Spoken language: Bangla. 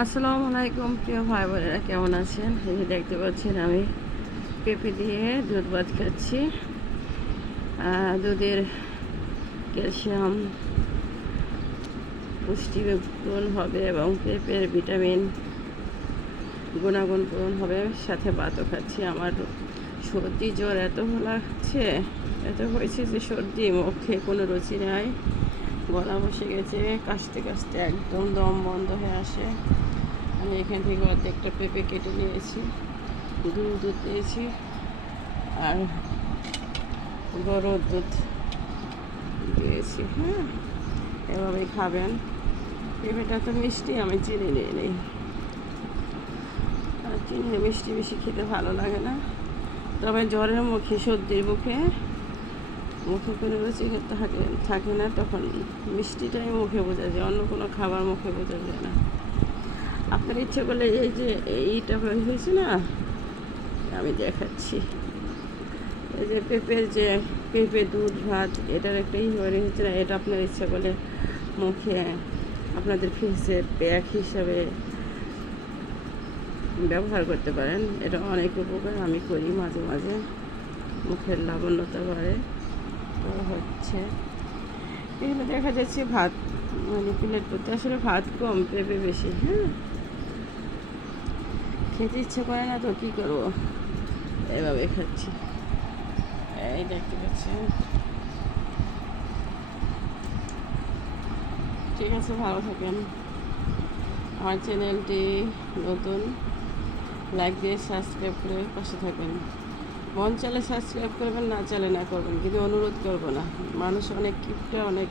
আসসালামু আলাইকুম প্রিয় ভাই বোনেরা, কেমন আছেন? এই যে দেখতে পাচ্ছেন আমি পেঁপে দিয়ে দুধ ভাত খাচ্ছি। দুধের ক্যালসিয়াম পুষ্টি পূরণ হবে এবং পেঁপের ভিটামিন গুণাগুণ পূরণ হবে, সাথে ভাতও খাচ্ছি। আমার সর্দি জ্বর এত লাগছে, এত হয়েছে যে সর্দি, মুখে কোনো রুচি নাই, গলা বসে গেছে, কাশতে কাশতে একদম দম বন্ধ হয়ে আসে। আমি এখান থেকে অর্ধেকটা পেঁপে কেটে নিয়েছি, দুধ নিয়েছি আর গরুর দুধ দিয়েছি। হ্যাঁ, এভাবেই খাবেন। পেঁপেটা তো মিষ্টি, আমি চিনি নিয়ে নিই, আর চিনি মিষ্টি বেশি খেতে ভালো লাগে না। তবে জ্বরের মুখে, সর্দির মুখে কোনো রুচি থাকে না, তখন মিষ্টিটাই মুখে বোঝা যায়, অন্য কোনো খাবার মুখে বোঝা যায় না। আপনার ইচ্ছে করলে এই যে এইটা হয়েছে না, আমি দেখাচ্ছি। এই যে পেঁপে দুধ ভাত, এটার একটা হয়ে হচ্ছে না, এটা আপনার ইচ্ছা করলে মুখে, আপনাদের ফেসে প্যাক হিসাবে ব্যবহার করতে পারেন। এটা অনেক উপকার, আমি করি মাঝে মাঝে, মুখের লাবণ্যতা বাড়ে। তো হচ্ছে এখানে দেখা যাচ্ছে ভাত, মানে প্লেট করতে আসলে ভাত কম, পেঁপে বেশি। হ্যাঁ, খেতে ইচ্ছে করে না তো কী করবো, এভাবে খাচ্ছি। এই দেখতে পাচ্ছেন। ঠিক আছে, ভালো থাকেন। আমার চ্যানেলটি নতুন, লাইক দিয়ে সাবস্ক্রাইব করে পাশে থাকবেন। মন চালে সাবস্ক্রাইব করবেন, না চালে না করবেন, কিন্তু অনুরোধ করবো না। মানুষ অনেক কিপটা, অনেক